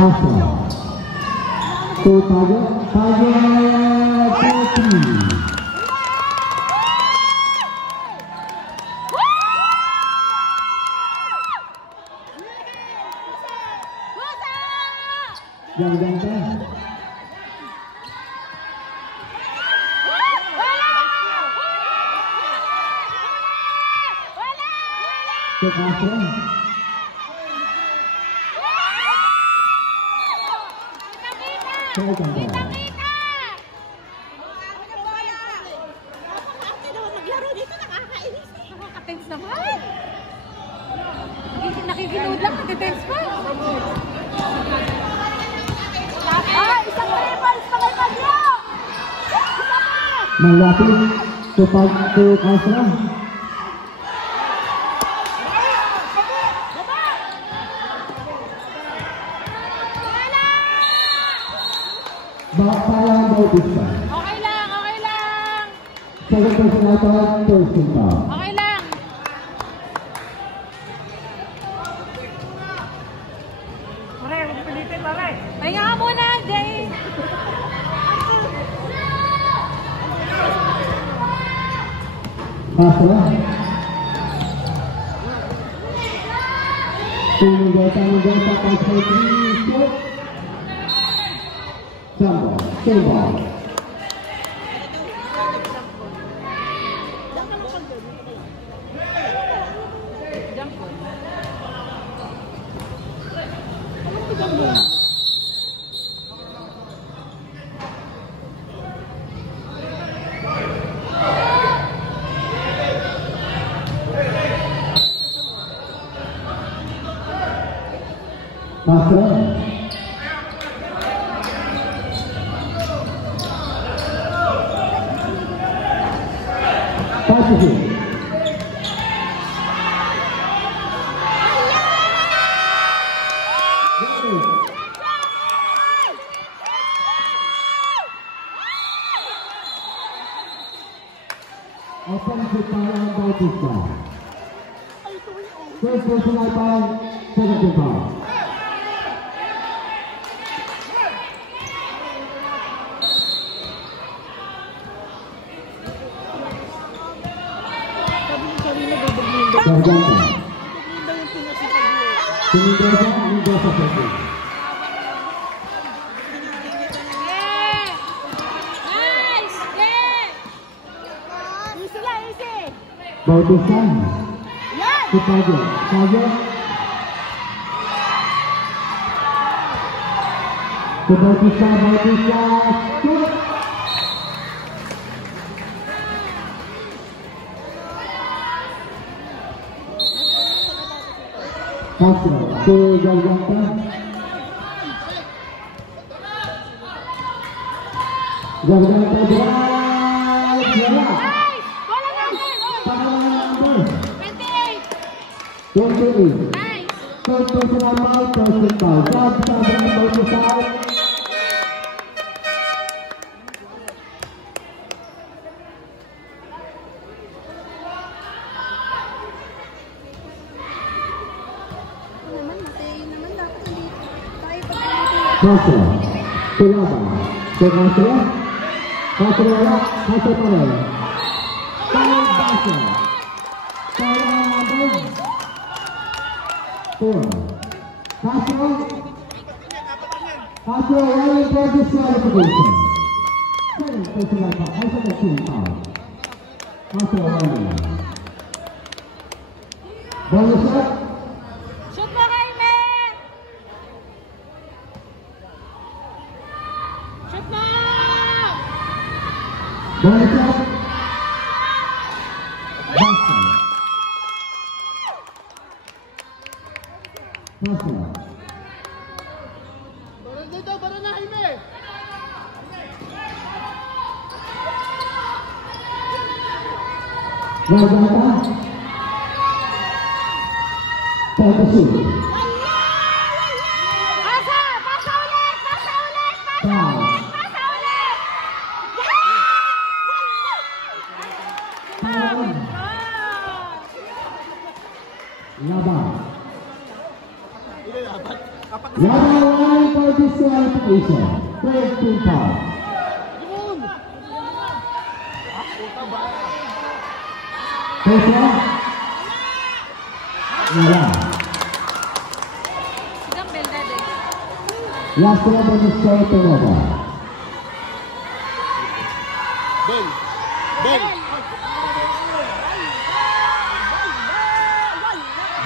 Pasok. To target 40. Jangan jangan. Pasok. Saya jangan. Nakaka-tense naman. Nakikinood lang, nag-tense pa. Isang rivals na may bagyo! Malapit to Kasra. Parang Bautista. Okay lang, okay lang. Second person out, first team foul. Okay lang. Pare, huwag pilitin, pare. Pahinga ka muna, Jay. Kasra. Tumigay, Kasra 3, shoot. Jumbo, stay ball. Kasra. Offensive foul on Bautista. First personal foul, second team foul. Sarjanta. Sinindrosa sa second. Bautista. Target. Bautista. Shoot. Kasra. To Sarjanta. Sarjanta drive. Wala. 28. First personal foul, first team foul. Job sa Bautista. Kasra. Tulaba. Kasra. Kasra wala. Kasra pa rin. Foul Kasra. Foul number 4. Kasra. Kasra running for disqualification. Second personal foul. Second team foul. Kasra running. Bonus shot. Shoot mo, Jaime! Shoot mo! Bonus shot. Kasra. Baron na, Jaime! Sarjanta. Pasa ulit! Laban. Laban disqualification. Third team foul. First one. Wala. Last one on the score turnover. Bell. Bell.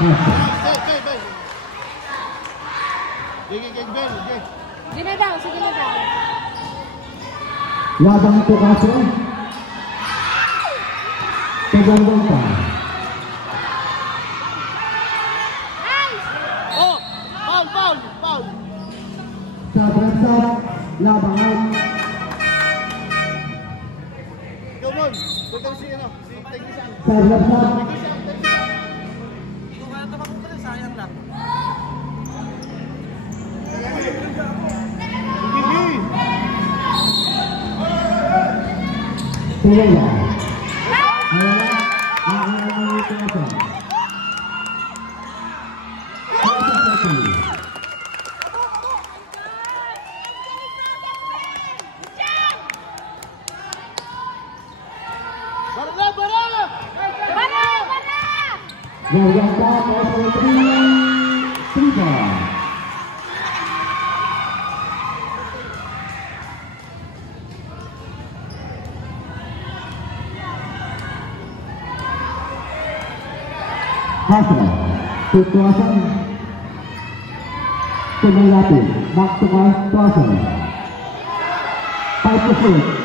Bell. Gig, Bell. Sige na daw. Labang ito kaso. Teganggang pa. Oh! Foul! Sabrat, labang out. Come on! Punta si technician. Sabrat. Wala. Ang ito na siya. Bara! Gagawin ka, Pastor 3 ball. Hasra, situasan Tumulati, back to Pastor 5%.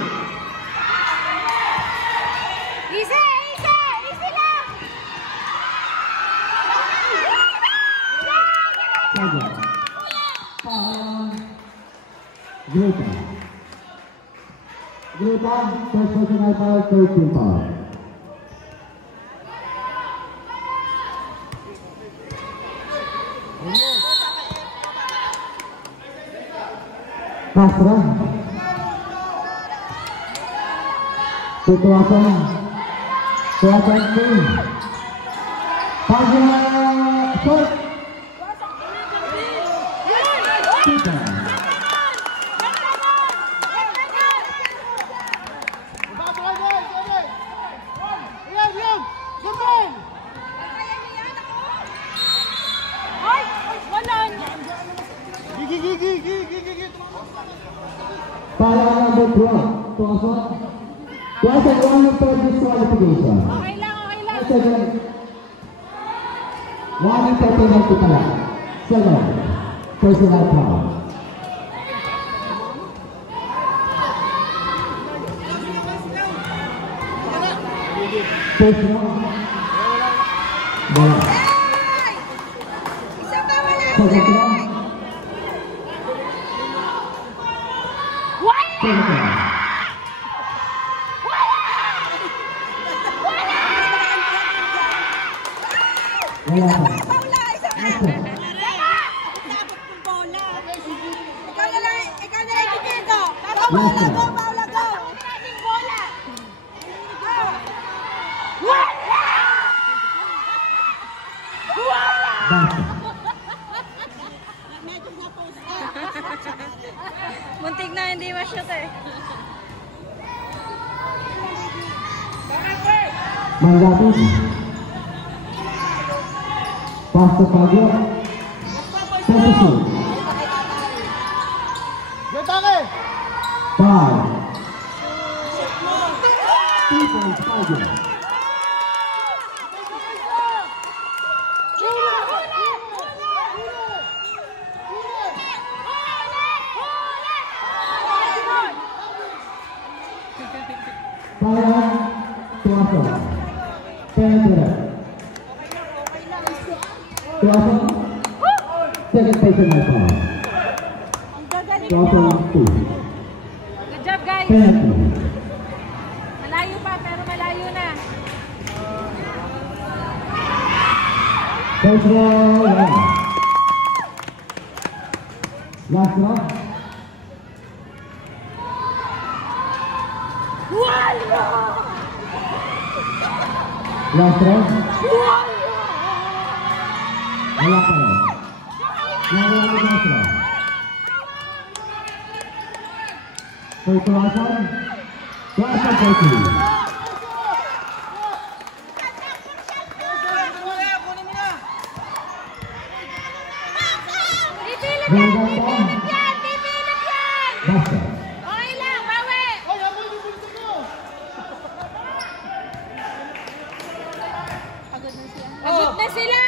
Greta, first personal foul, third team foul. Pasra. Situasan team. Pasra, short. Para number 12, Tuasan 1 third disqualification. Okay lang. Second, 1 penalty pala. Second, personal foul. First round, wala. Second round, Muntik na hindi ma-shoot eh. Manggapin. Pastor Pagyo. Position. Getake! 5. 2 points Pagyo. Para Tuasan. Penetrate. Tuasan. Second personal foul. Tuasan 2. Good job guys. Penalty. Malayo pa pero malayo na. First round, wala. Last round. Last round. Wala pa rin. Wala pa rin last round. Tuasan. Tuasan 30. Pipilip yan! Pipilip yan! Pipilip yan! Basket. Okay lang, bawi! Pagod na sila!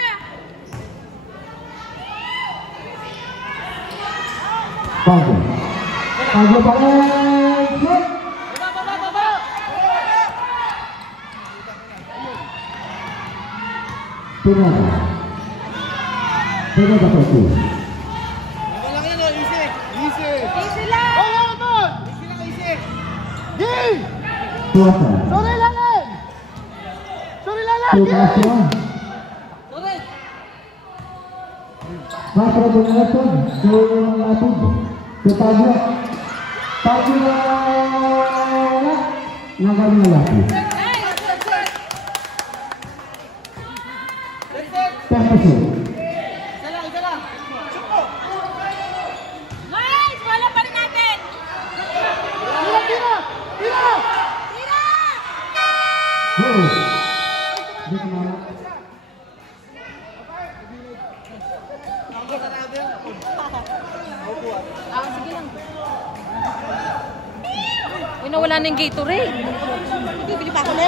Pagod. Pagod pa rin. Shoot. Pinada. Pinada 30. Walang yan, oh, easy. Easy. Easy lang! Easy lang, easy. Yay! Tuasan. Sorry lang! Sorry lang! Tuasan. Sorry! Masra Donaton, Joel Latid, Ketagyo, Tagyo Nagal Latid. Tempasyo. Isa lang. Chupo! Nice! Wala pa rin natin! Tira! Tira! Go! Dikmara. Sige lang. Uy, nawala na yung Gatorade. Bibili pa ako na.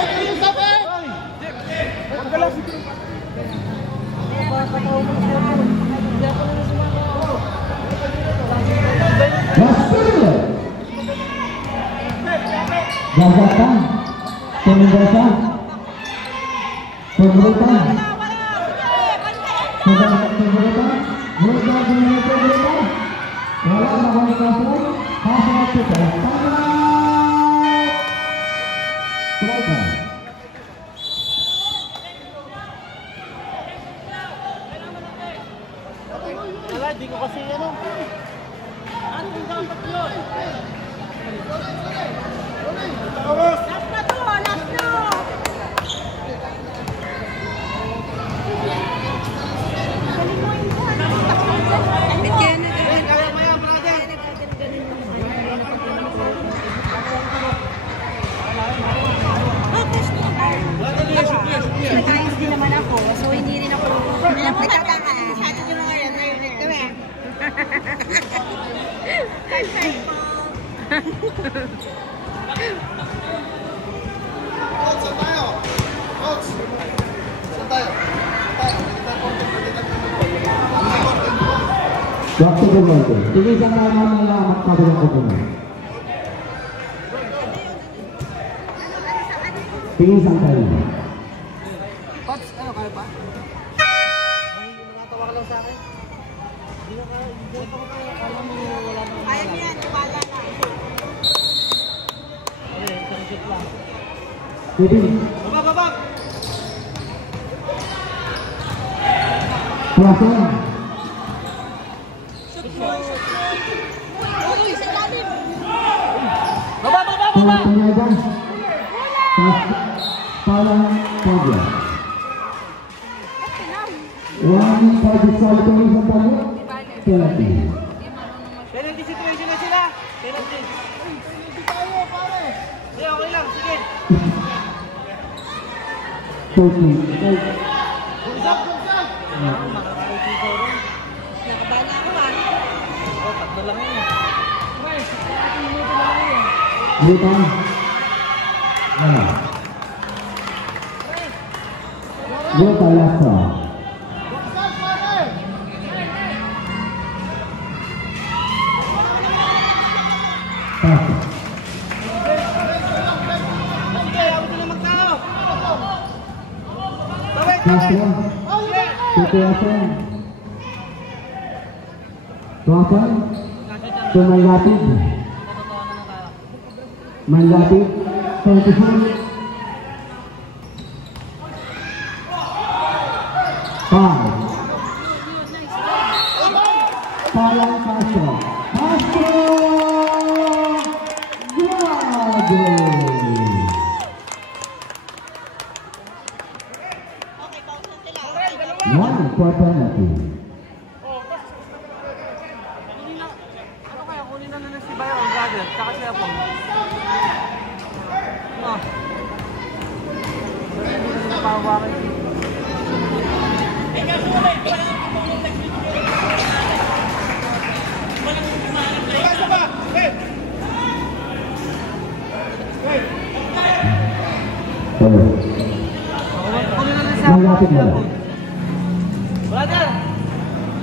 Basket. Gagakan. Pemindasan. Pemindasan. Pemindasan. Wala na kami kaso. Pasok kita. Striker. Wala, di ko kasi ano. Anong dapat yun? Last na to! Last na! Kaya mo yan, brother. Nag-ayos din naman ako, so hindi rin ako nagtataka. Sa atin yung mga yan, narinig kami. Coach, saan tayo? Coach, saan tayo? Waktu berlalu. Ini jangan lama kabilang kopi. Tingin santai. Coach, ano kaya pa? Natawa ka lang sa akin. Hindi na pa ko kaya. Alam mo, wala mo. Ayaw niya, wala lang. Okay, isang shoot lang. Jadi, Baba! pelakon. Bola penyaga. Palang saja. One pagi soal tulisan kamu. Penalti. Penalty situation na sila. Penalty. Hindi tayo, pare. Hindi, okay lang. Sige. Turki. Bulsak! Nakabahan ako ba? Oh, tatlo lang yun. Bukan. Mana? Bukan lasa. Pasok. Sige, ako na magtao. Pasok. Situasi. Tuasan. Tumayatid. Mandatid. Tentusan. Palang Castro. Castro! Grabe! One quarter natin. Ano kaya kunin na si Bayo, brother? Tsaka Kasi po. No. Napawakan siya. Malapit na lang. Brother!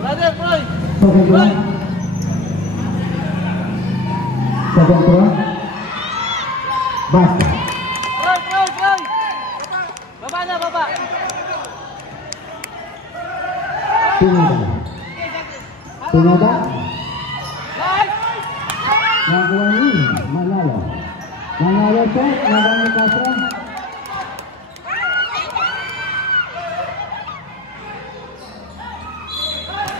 Brother, Floyd! Second round. Second round. Basta. Floyd, Floyd, Floyd! Baba na, baba! Pinada. Pinada. Guys! Nagawa niya. Manalo. Manalo siya. Nagawa niya kaso.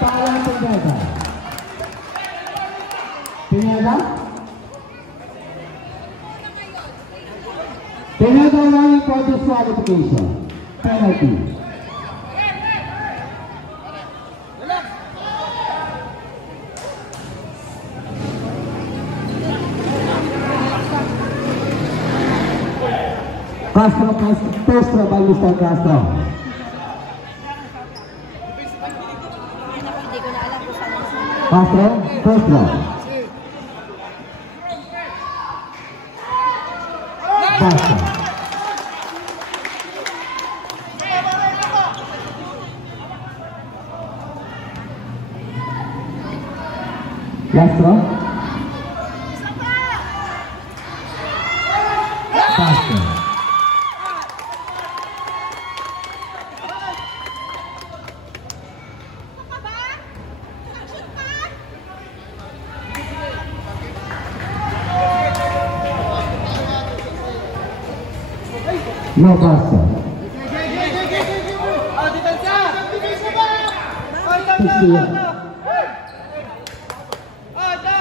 Parang Pinada. Pinada. Pinada running for disqualification. Penalty. Castro, first by Mr. Castro. Hindi ko na alam kung saan ang sunod. Castro, first round. Basta. Last round. Basta. No basta. Ah, depensa! Ah, ito, ito, Sixty. ito! Ah, ito!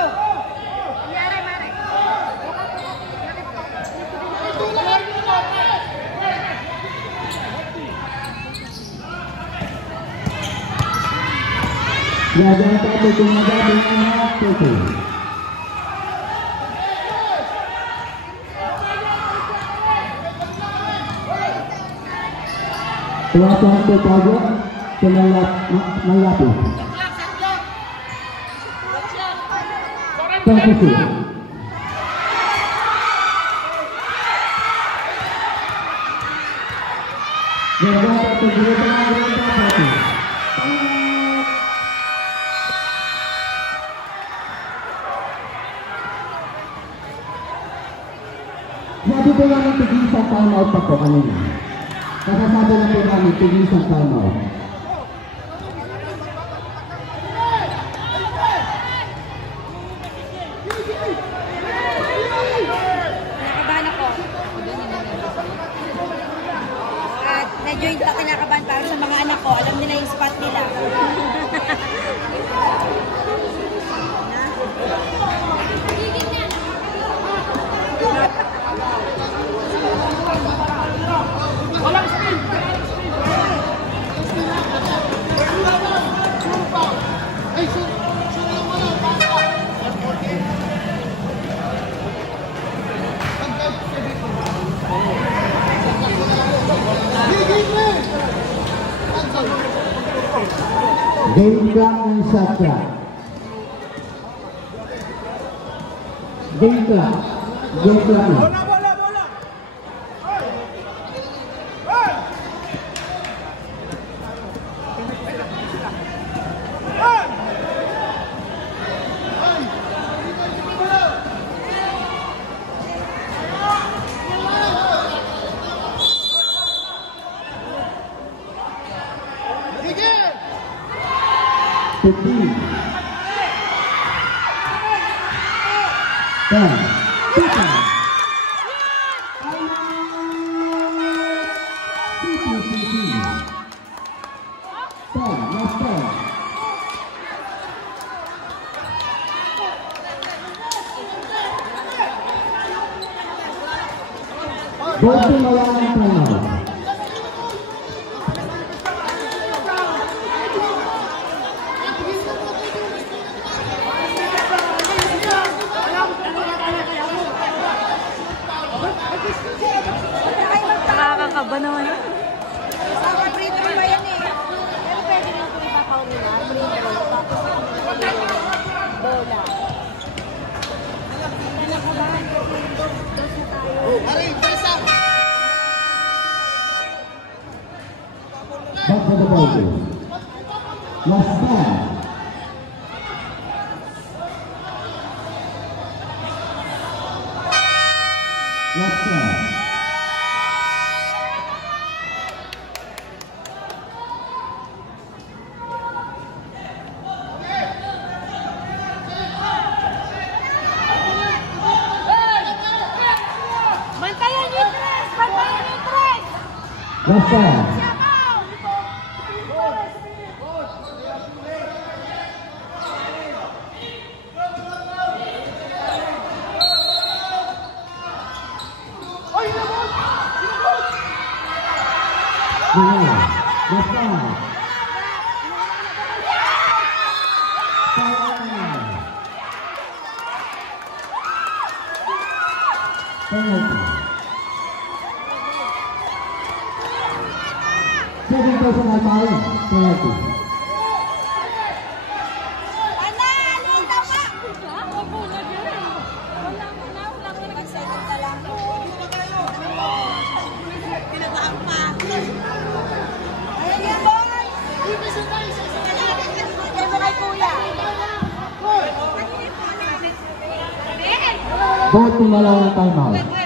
Gagal tayo kung nagabi ang mga toto. Tuwasang tetago, malapit. 26. Gagal tayo kung nagabi. Sabi ko namin tigil-isang time out pa po kanina. Kasasabi lang po namin tigil-isang time out. Kinakabahan ako. At na-join pa kinakabahan para sa mga anak ko. Alam nila yung spot nila. Game clock and shot clock. Game clock. Game clock na. Fifteen. 10. 12 wala ng panalo. Back for the ball. Last time. Last time. Bantayan yung tres! Bantayan yung tres! Last time. Last time. Penalty. 7 personal foul. Penalty. Both team allow timeout.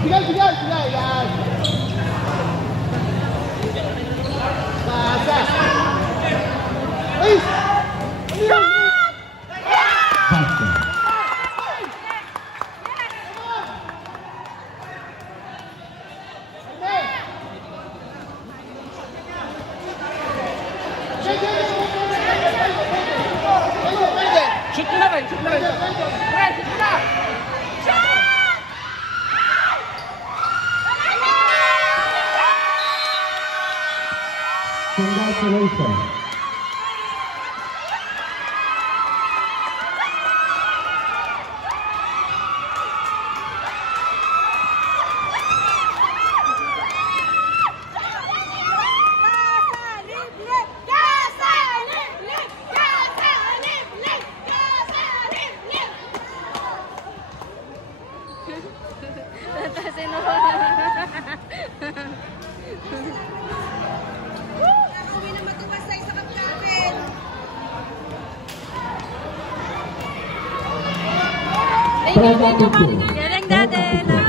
Sige, yan. Basa. Ay! Basket. Shoot mo na rin, shoot mo rin. Ren, shoot mo na! Congratulations. Galing dati.